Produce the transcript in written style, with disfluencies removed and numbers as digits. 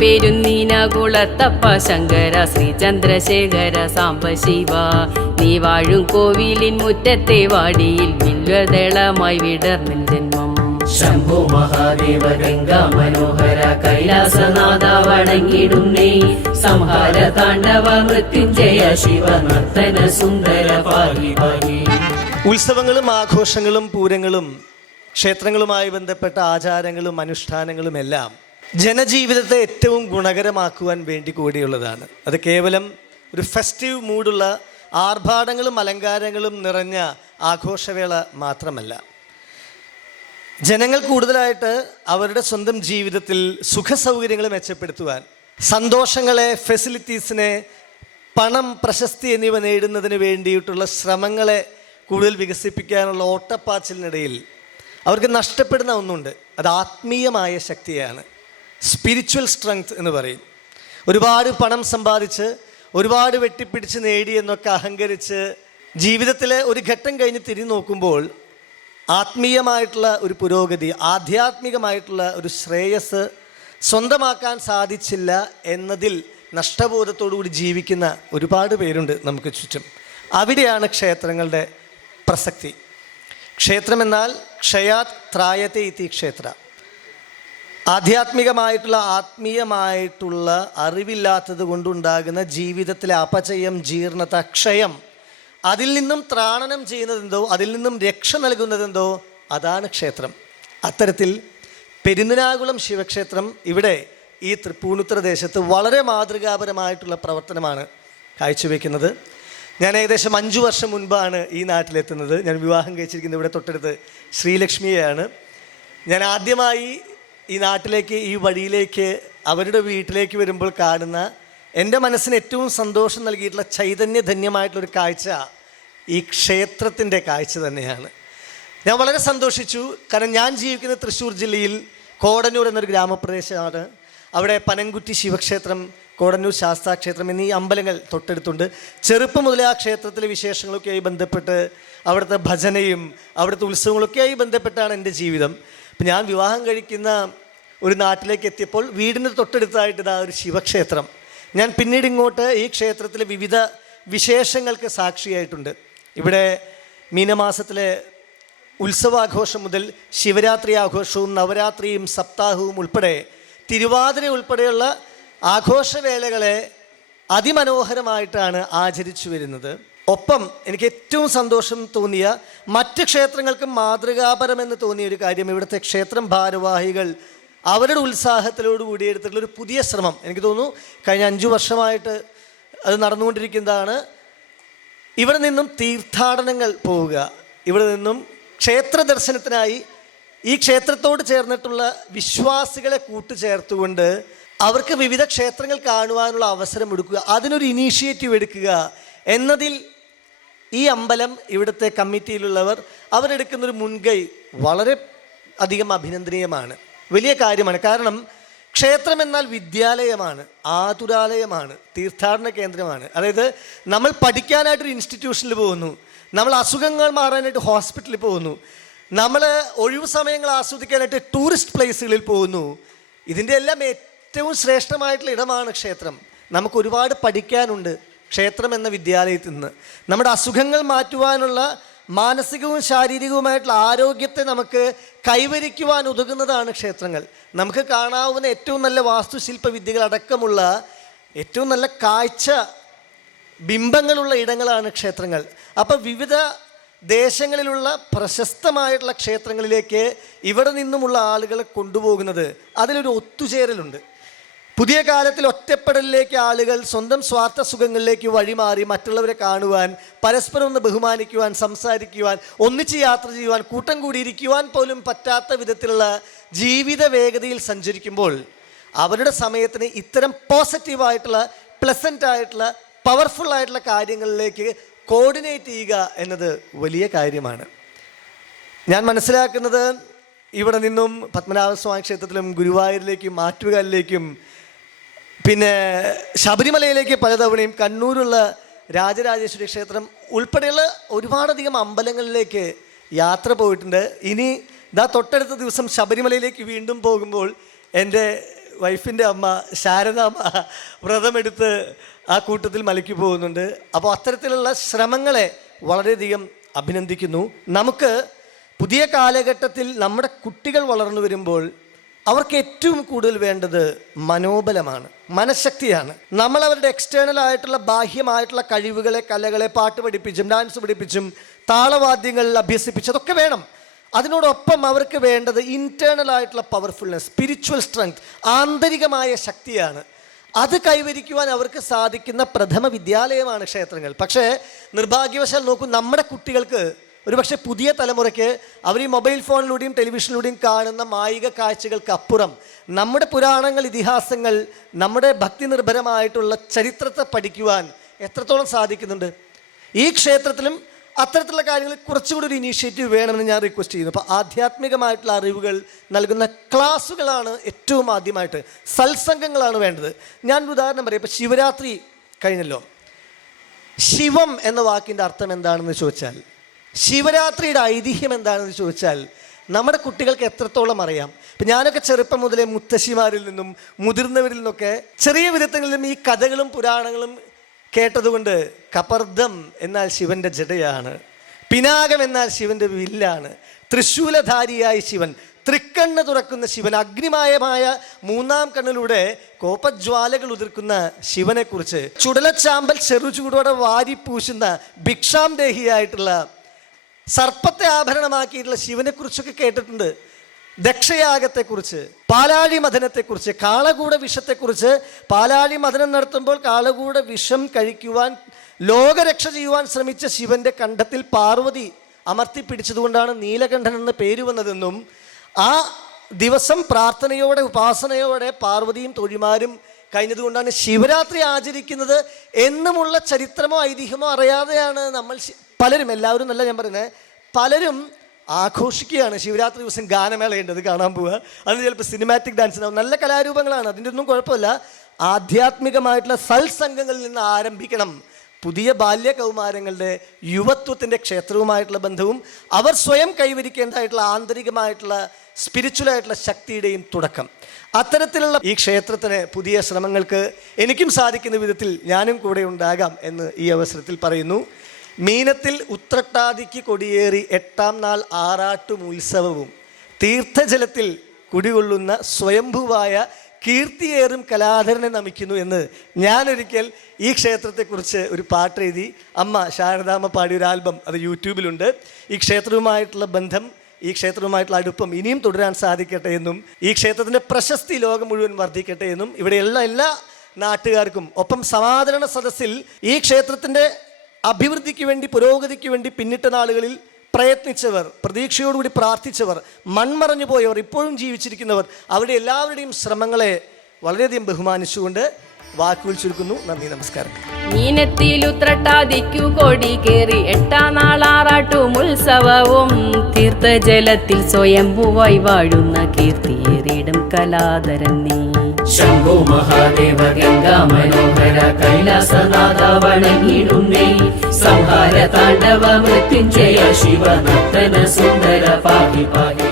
പെരുന്നീനകുളത്തപ്പ ശങ്കര ശ്രീ ചന്ദ്രശേഖര സാംബശിവ നീ വാഴും കോവിലിൻ മുറ്റത്തെ വാടിയിൽ വില്വദളമായി വിടർന്നിൻ ജന്മം. ശംഭോ മഹാദേവ ഗംഗാ മനോഹര കൈലാസനാഥ വണങ്ങിടുന്നേ സംഹാര താണ്ഡവ മൃത്യുഞ്ജയ ശിവ നർത്തന സുന്ദര പാഹി പാഹി. ഉത്സവങ്ങളും ആഘോഷങ്ങളും പൂരങ്ങളും ക്ഷേത്രങ്ങളുമായി ബന്ധപ്പെട്ട ആചാരങ്ങളും അനുഷ്ഠാനങ്ങളും എല്ലാം ജനജീവിതത്തെ ഏറ്റവും ഗുണകരമാക്കുവാൻ വേണ്ടി കൂടിയുള്ളതാണ്. അത് കേവലം ഒരു ഫെസ്റ്റീവ് മൂഡുള്ള ആർഭാടങ്ങളും അലങ്കാരങ്ങളും നിറഞ്ഞ ആഘോഷവേള മാത്രമല്ല. ജനങ്ങൾ കൂടുതലായിട്ട് അവരുടെ സ്വന്തം ജീവിതത്തിൽ സുഖസൗകര്യങ്ങൾ മെച്ചപ്പെടുത്തുവാൻ, സന്തോഷങ്ങളെ, ഫെസിലിറ്റീസിനെ, പണം, പ്രശസ്തി എന്നിവ നേടുന്നതിന് വേണ്ടിയിട്ടുള്ള ശ്രമങ്ങളെ കൂടുതൽ വികസിപ്പിക്കാനുള്ള ഓട്ടപ്പാച്ചിലിനിടയിൽ അവർക്ക് നഷ്ടപ്പെടുന്ന ഒന്നുണ്ട്. അത് ആത്മീയമായ ശക്തിയാണ്. സ്പിരിച്വൽ സ്ട്രെങ്ത് എന്ന് പറയും. ഒരുപാട് പണം സമ്പാദിച്ച് ഒരുപാട് വെട്ടിപ്പിടിച്ച് നേടി എന്നൊക്കെ അഹങ്കരിച്ച് ജീവിതത്തിലെ ഒരു ഘട്ടം കഴിഞ്ഞ് തിരിഞ്ഞു നോക്കുമ്പോൾ ആത്മീയമായിട്ടുള്ള ഒരു പുരോഗതി, ആധ്യാത്മികമായിട്ടുള്ള ഒരു ശ്രേയസ് സ്വന്തമാക്കാൻ സാധിച്ചില്ല എന്നതിൽ നഷ്ടബോധത്തോടുകൂടി ജീവിക്കുന്ന ഒരുപാട് പേരുണ്ട് നമുക്ക് ചുറ്റും. അവിടെയാണ് ക്ഷേത്രങ്ങളുടെ പ്രസക്തി. ക്ഷേത്രമെന്നാൽ ക്ഷയാത് ത്രായത്തെ ഇതി ക്ഷേത്ര. ആധ്യാത്മികമായിട്ടുള്ള ആത്മീയമായിട്ടുള്ള അറിവില്ലാത്തത് കൊണ്ടുണ്ടാകുന്ന ജീവിതത്തിലെ അപചയം, ജീർണത, ക്ഷയം, അതിൽ നിന്നും ത്രാണനം ചെയ്യുന്നതെന്തോ, അതിൽ നിന്നും രക്ഷ നൽകുന്നതെന്തോ അതാണ് ക്ഷേത്രം. അത്തരത്തിൽ പെരുന്നിനാകുളം ശിവക്ഷേത്രം ഇവിടെ ഈ തൃപ്പൂണിത്തുറ ദേശത്ത് വളരെ മാതൃകാപരമായിട്ടുള്ള പ്രവർത്തനമാണ് കാഴ്ചവെക്കുന്നത്. ഞാൻ ഏകദേശം 5 വർഷം മുൻപാണ് ഈ നാട്ടിലെത്തുന്നത്. ഞാൻ വിവാഹം കഴിച്ചിരിക്കുന്നത് ഇവിടെ തൊട്ടടുത്ത് ശ്രീലക്ഷ്മിയെയാണ്. ഞാൻ ആദ്യമായി ഈ നാട്ടിലേക്ക്, ഈ വഴിയിലേക്ക്, അവരുടെ വീട്ടിലേക്ക് വരുമ്പോൾ കാണുന്ന, എൻ്റെ മനസ്സിന് ഏറ്റവും സന്തോഷം നൽകിയിട്ടുള്ള ചൈതന്യധന്യമായിട്ടുള്ളൊരു കാഴ്ച ഈ ക്ഷേത്രത്തിൻ്റെ കാഴ്ച തന്നെയാണ്. ഞാൻ വളരെ സന്തോഷിച്ചു. കാരണം ഞാൻ ജീവിക്കുന്ന തൃശ്ശൂർ ജില്ലയിൽ കോടന്നൂർ എന്നൊരു ഗ്രാമപ്രദേശമാണ്. അവിടെ പനംകുറ്റി ശിവക്ഷേത്രം, കോടന്നൂർ ശാസ്താക്ഷേത്രം എന്നീ അമ്പലങ്ങൾ തൊട്ടടുത്തുണ്ട്. ചെറുപ്പം മുതലേ ആ ക്ഷേത്രത്തിലെ വിശേഷങ്ങളൊക്കെയായി ബന്ധപ്പെട്ട് അവിടുത്തെ ഭജനയും അവിടുത്തെ ഉത്സവങ്ങളൊക്കെയായി ബന്ധപ്പെട്ടാണ് എൻ്റെ ജീവിതം. അപ്പം ഞാൻ വിവാഹം കഴിക്കുന്ന ഒരു നാട്ടിലേക്ക് എത്തിയപ്പോൾ വീടിന് തൊട്ടടുത്തായിട്ട് ഇതാ ഒരു ശിവക്ഷേത്രം. ഞാൻ പിന്നീട് ഇങ്ങോട്ട് ഈ ക്ഷേത്രത്തിലെ വിവിധ വിശേഷങ്ങൾക്ക് സാക്ഷിയായിട്ടുണ്ട്. ഇവിടെ മീനമാസത്തിലെ ഉത്സവാഘോഷം മുതൽ ശിവരാത്രി ആഘോഷവും നവരാത്രിയും സപ്താഹവും ഉൾപ്പെടെ തിരുവാതിര ഉൾപ്പെടെയുള്ള ആഘോഷവേളകളെ അതിമനോഹരമായിട്ടാണ് ആചരിച്ചു വരുന്നത്. ഒപ്പം എനിക്ക് ഏറ്റവും സന്തോഷം തോന്നിയ, മറ്റ് ക്ഷേത്രങ്ങൾക്കും മാതൃകാപരമെന്ന് തോന്നിയ ഒരു കാര്യം, ഇവിടുത്തെ ക്ഷേത്രം ഭാരവാഹികൾ അവരുടെ ഉത്സാഹത്തിലോടുകൂടി എടുത്തിട്ടുള്ളൊരു പുതിയ ശ്രമം. എനിക്ക് തോന്നുന്നു കഴിഞ്ഞ 5 വർഷമായിട്ട് അത് നടന്നുകൊണ്ടിരിക്കുന്നതാണ്. ഇവിടെ നിന്നും തീർത്ഥാടനങ്ങൾ പോവുക, ഇവിടെ നിന്നും ക്ഷേത്ര ദർശനത്തിനായി ഈ ക്ഷേത്രത്തോട് ചേർന്നിട്ടുള്ള വിശ്വാസികളെ കൂട്ടുചേർത്തുകൊണ്ട് അവർക്ക് വിവിധ ക്ഷേത്രങ്ങൾ കാണുവാനുള്ള അവസരം എടുക്കുക, അതിനൊരു ഇനീഷ്യേറ്റീവ് എടുക്കുക എന്നതിൽ ഈ അമ്പലം, ഇവിടുത്തെ കമ്മിറ്റിയിലുള്ളവർ അവരെടുക്കുന്നൊരു മുൻകൈ വളരെ അധികം അഭിനന്ദനീയമാണ്, വലിയ കാര്യമാണ്. കാരണം ക്ഷേത്രം എന്നാൽ വിദ്യാലയമാണ്, ആതുരാലയമാണ്, തീർത്ഥാടന കേന്ദ്രമാണ്. അതായത് നമ്മൾ പഠിക്കാനായിട്ടൊരു ഇൻസ്റ്റിറ്റ്യൂഷനിൽ പോകുന്നു, നമ്മൾ അസുഖങ്ങൾ മാറാനായിട്ട് ഹോസ്പിറ്റലിൽ പോകുന്നു, നമ്മൾ ഒഴിവു സമയങ്ങൾ ആസ്വദിക്കാനായിട്ട് ടൂറിസ്റ്റ് പ്ലേസുകളിൽ പോകുന്നു. ഇതിൻ്റെ എല്ലാം ഏറ്റവും ശ്രേഷ്ഠമായിട്ടുള്ള ഇടമാണ് ക്ഷേത്രം. നമുക്ക് ഒരുപാട് പഠിക്കാനുണ്ട് ക്ഷേത്രം എന്ന വിദ്യാലയത്തിൽ നിന്ന്. നമ്മുടെ അസുഖങ്ങൾ മാറ്റുവാനുള്ള മാനസികവും ശാരീരികവുമായിട്ടുള്ള ആരോഗ്യത്തെ നമുക്ക് കൈവരിക്കുവാൻ ഉതകുന്നതാണ് ക്ഷേത്രങ്ങൾ. നമുക്ക് കാണാവുന്ന ഏറ്റവും നല്ല വാസ്തുശില്പ വിദ്യകളടക്കമുള്ള ഏറ്റവും നല്ല കാഴ്ച ബിംബങ്ങളുള്ള ഇടങ്ങളാണ് ക്ഷേത്രങ്ങൾ. അപ്പോൾ വിവിധ ദേശങ്ങളിലുള്ള പ്രശസ്തമായിട്ടുള്ള ക്ഷേത്രങ്ങളിലേക്ക് ഇവിടെ നിന്നുമുള്ള ആളുകളെ കൊണ്ടുപോകുന്നത്, അതിലൊരു ഒത്തുചേരലുണ്ട്. പുതിയ കാലത്തിൽ ഒറ്റപ്പെടലിലേക്ക് ആളുകൾ സ്വന്തം സ്വാർത്ഥ സുഖങ്ങളിലേക്ക് വഴിമാറി മറ്റുള്ളവരെ കാണുവാൻ, പരസ്പരം ഒന്ന് ബഹുമാനിക്കുവാൻ, സംസാരിക്കുവാൻ, ഒന്നിച്ച് യാത്ര ചെയ്യുവാൻ, കൂട്ടം കൂടിയിരിക്കുവാൻ പോലും പറ്റാത്ത വിധത്തിലുള്ള ജീവിത വേഗതയിൽ സഞ്ചരിക്കുമ്പോൾ അവരുടെ സമയത്തിന് ഇത്തരം പോസിറ്റീവായിട്ടുള്ള, പ്ലസൻ്റ് ആയിട്ടുള്ള, പവർഫുൾ ആയിട്ടുള്ള കാര്യങ്ങളിലേക്ക് കോർഡിനേറ്റ് ചെയ്യുക എന്നത് വലിയ കാര്യമാണ്. ഞാൻ മനസ്സിലാക്കുന്നത് ഇവിടെ നിന്നും പത്മനാഭസ്വാമി ക്ഷേത്രത്തിലും ഗുരുവായൂരിലേക്കും ആറ്റുകാലിലേക്കും പിന്നെ ശബരിമലയിലേക്ക് പലതവണയും കണ്ണൂരുള്ള രാജരാജേശ്വരി ക്ഷേത്രം ഉൾപ്പെടെയുള്ള ഒരുപാടധികം അമ്പലങ്ങളിലേക്ക് യാത്ര പോയിട്ടുണ്ട്. ഇനി തൊട്ടടുത്ത ദിവസം ശബരിമലയിലേക്ക് വീണ്ടും പോകുമ്പോൾ എൻ്റെ വൈഫിൻ്റെ അമ്മ ശാരദാമ്മ വ്രതമെടുത്ത് ആ കൂട്ടത്തിൽ മലയ്ക്ക് പോകുന്നുണ്ട്. അപ്പോൾ അത്തരത്തിലുള്ള ശ്രമങ്ങളെ വളരെയധികം അഭിനന്ദിക്കുന്നു. നമുക്ക് പുതിയ കാലഘട്ടത്തിൽ നമ്മുടെ കുട്ടികൾ വളർന്നു വരുമ്പോൾ അവർക്ക് ഏറ്റവും കൂടുതൽ വേണ്ടത് മനോബലമാണ്, മനഃശക്തിയാണ്. നമ്മൾ അവരുടെ എക്സ്റ്റേണൽ ആയിട്ടുള്ള ബാഹ്യമായിട്ടുള്ള കഴിവുകളെ, കലകളെ, പാട്ട് പഠിപ്പിച്ചും ഡാൻസ് പഠിപ്പിച്ചും താളവാദ്യങ്ങൾ അഭ്യസിപ്പിച്ചും അതൊക്കെ വേണം. അതിനോടൊപ്പം അവർക്ക് വേണ്ടത് ഇൻറ്റേർണൽ ആയിട്ടുള്ള പവർഫുൾനെസ്, സ്പിരിച്വൽ സ്ട്രെങ്ത്, ആന്തരികമായ ശക്തിയാണ്. അത് കൈവരിക്കുവാൻ അവർക്ക് സാധിക്കുന്ന പ്രഥമ വിദ്യാലയമാണ് ക്ഷേത്രങ്ങൾ. പക്ഷേ നിർഭാഗ്യവശാൽ നോക്കൂ, നമ്മുടെ കുട്ടികൾക്ക് ഒരുപക്ഷെ പുതിയ തലമുറയ്ക്ക് അവർ ഈ മൊബൈൽ ഫോണിലൂടെയും ടെലിവിഷനിലൂടെയും കാണുന്ന മായിക കാഴ്ചകൾക്കപ്പുറം നമ്മുടെ പുരാണങ്ങൾ, ഇതിഹാസങ്ങൾ, നമ്മുടെ ഭക്തി നിർഭരമായിട്ടുള്ള ചരിത്രത്തെ പഠിക്കുവാൻ എത്രത്തോളം സാധിക്കുന്നുണ്ട്? ഈ ക്ഷേത്രത്തിലും അത്തരത്തിലുള്ള കാര്യങ്ങളിൽ കുറച്ചുകൂടി ഒരു ഇനീഷ്യേറ്റീവ് വേണമെന്ന് ഞാൻ റിക്വസ്റ്റ് ചെയ്യുന്നു. അപ്പോൾ ആധ്യാത്മികമായിട്ടുള്ള അറിവുകൾ നൽകുന്ന ക്ലാസ്സുകളാണ് ഏറ്റവും ആദ്യമായിട്ട്, സത്സംഗങ്ങളാണ് വേണ്ടത്. ഞാനൊരു ഉദാഹരണം പറയാം. ഇപ്പോൾ ശിവരാത്രി കഴിഞ്ഞല്ലോ. ശിവം എന്ന വാക്കിൻ്റെ അർത്ഥം എന്താണെന്ന് ചോദിച്ചാൽ, ശിവരാത്രിയുടെ ഐതിഹ്യം എന്താണെന്ന് ചോദിച്ചാൽ നമ്മുടെ കുട്ടികൾക്ക് എത്രത്തോളം അറിയാം? ഇപ്പം ഞാനൊക്കെ ചെറുപ്പം മുതലേ മുത്തശ്ശിമാരിൽ നിന്നും മുതിർന്നവരിൽ നിന്നൊക്കെ ചെറിയ വിധത്തിലും ഈ കഥകളും പുരാണങ്ങളും കേട്ടതുകൊണ്ട് കപർദം എന്നാൽ ശിവൻ്റെ ജടയാണ്, പിനാകം എന്നാൽ ശിവൻ്റെ വില്ലാണ്, തൃശൂലധാരിയായ ശിവൻ, തൃക്കണ്ണ് തുറക്കുന്ന ശിവൻ, അഗ്നിമയമായ മൂന്നാം കണ്ണിലൂടെ കോപജ്വാലകൾ ഉതിർക്കുന്ന ശിവനെക്കുറിച്ച്, ചുടലച്ചാമ്പൽ ചെറുചൂടോടെ വാരിപ്പൂശുന്ന ഭിക്ഷാം ദേഹിയായിട്ടുള്ള സർപ്പത്തെ ആഭരണമാക്കിയിട്ടുള്ള ശിവനെക്കുറിച്ചൊക്കെ കേട്ടിട്ടുണ്ട്. ദക്ഷയാഗത്തെക്കുറിച്ച്, പാലാഴി മഥനത്തെക്കുറിച്ച്, കാളകൂട വിഷത്തെക്കുറിച്ച്. പാലാഴി മഥനം നടത്തുമ്പോൾ കാളകൂട വിഷം കഴിക്കുവാൻ, ലോകരക്ഷ ചെയ്യുവാൻ ശ്രമിച്ച ശിവന്റെ കണ്ഠത്തിൽ പാർവതി അമർത്തി പിടിച്ചതുകൊണ്ടാണ് നീലകണ്ഠൻ എന്ന പേര് വന്നതെന്നും, ആ ദിവസം പ്രാർത്ഥനയോടെ ഉപാസനയോടെ പാർവതിയും തൊഴിമാരും കഴിഞ്ഞതുകൊണ്ടാണ് ശിവരാത്രി ആചരിക്കുന്നത് എന്നുമുള്ള ചരിത്രമോ ഐതിഹ്യമോ അറിയാതെയാണ് നമ്മൾ പലരും, എല്ലാവരും നല്ല ഞാൻ പറയുന്നത്, പലരും ആഘോഷിക്കുകയാണ്. ശിവരാത്രി ദിവസം ഗാനമേളയുണ്ട്, അത് കാണാൻ പോവുക. അത് ചിലപ്പോൾ സിനിമാറ്റിക് ഡാൻസിനാവും. നല്ല കലാരൂപങ്ങളാണ്, അതിൻ്റെ ഒന്നും കുഴപ്പമില്ല. ആധ്യാത്മികമായിട്ടുള്ള സത്സംഗങ്ങളിൽ നിന്ന് ആരംഭിക്കണം പുതിയ ബാല്യകൗമാരങ്ങളുടെ യുവത്വത്തിൻ്റെ ക്ഷേത്രവുമായിട്ടുള്ള ബന്ധവും അവർ സ്വയം കൈവരിക്കേണ്ടതായിട്ടുള്ള ആന്തരികമായിട്ടുള്ള സ്പിരിച്വലായിട്ടുള്ള ശക്തിയുടെയും തുടക്കം. അത്തരത്തിലുള്ള ഈ ക്ഷേത്രത്തിന് പുതിയ ശ്രമങ്ങൾക്ക് എനിക്കും സാധിക്കുന്ന വിധത്തിൽ ഞാനും കൂടെ ഉണ്ടാകാം എന്ന് ഈ അവസരത്തിൽ പറയുന്നു. മീനത്തിൽ ഉത്രട്ടാതിക്ക് കൊടിയേറി 8ാം നാൾ ആറാട്ടും ഉത്സവവും തീർത്ഥജലത്തിൽ കുടികൊള്ളുന്ന സ്വയംഭുവായ കീർത്തിയേറും കലാധരനെ നമിക്കുന്നു എന്ന് ഞാനൊരിക്കൽ ഈ ക്ഷേത്രത്തെക്കുറിച്ച് ഒരു പാട്ട് എഴുതി. അമ്മ ശാരദാമ്മ പാടിയ ഒരു ആൽബം, അത് യൂട്യൂബിലുണ്ട്. ഈ ക്ഷേത്രവുമായിട്ടുള്ള ബന്ധം, ഈ ക്ഷേത്രവുമായിട്ടുള്ള അടുപ്പം ഇനിയും തുടരാൻ സാധിക്കട്ടെ എന്നും, ഈ ക്ഷേത്രത്തിൻ്റെ പ്രശസ്തി ലോകം മുഴുവൻ വർദ്ധിക്കട്ടെ എന്നും ഇവിടെയുള്ള എല്ലാ നാട്ടുകാർക്കും, ഒപ്പം സമാദരണ സദസ്സിൽ ഈ ക്ഷേത്രത്തിൻ്റെ അഭിവൃദ്ധിക്ക് വേണ്ടി, പുരോഗതിക്ക് വേണ്ടി പിന്നിട്ട നാളുകളിൽ പ്രയത്നിച്ചവർ, പ്രതീക്ഷയോടുകൂടി പ്രാർത്ഥിച്ചവർ, മൺമറഞ്ഞു പോയവർ, ഇപ്പോഴും ജീവിച്ചിരിക്കുന്നവർ, അവരുടെ എല്ലാവരുടെയും ശ്രമങ്ങളെ വളരെയധികം ബഹുമാനിച്ചുകൊണ്ട് വാക്കുകൾ ചുരുക്കുന്നു. നന്ദി, നമസ്കാരം. മീനത്തിൽ ഉത്രട്ടാതിക്കു കൊടി കേറി 8ാം നാൾ ആറാട്ടും ഉത്സവവും തീർത്ഥജലത്തിൽ സ്വയംഭുവായി വാഴുന്ന കീർത്തിയേറിയിടും കലാധരൻ നീ. ശംഭോ മഹാദേവ ഗംഗാ മനോഹര കൈലാസനാഥ വണങ്ങിടുന്നേ. സംഹാര താണ്ഡവ മൃത്യുഞ്ജയ ശിവ നർത്തന സുന്ദര പാഹി പാഹി.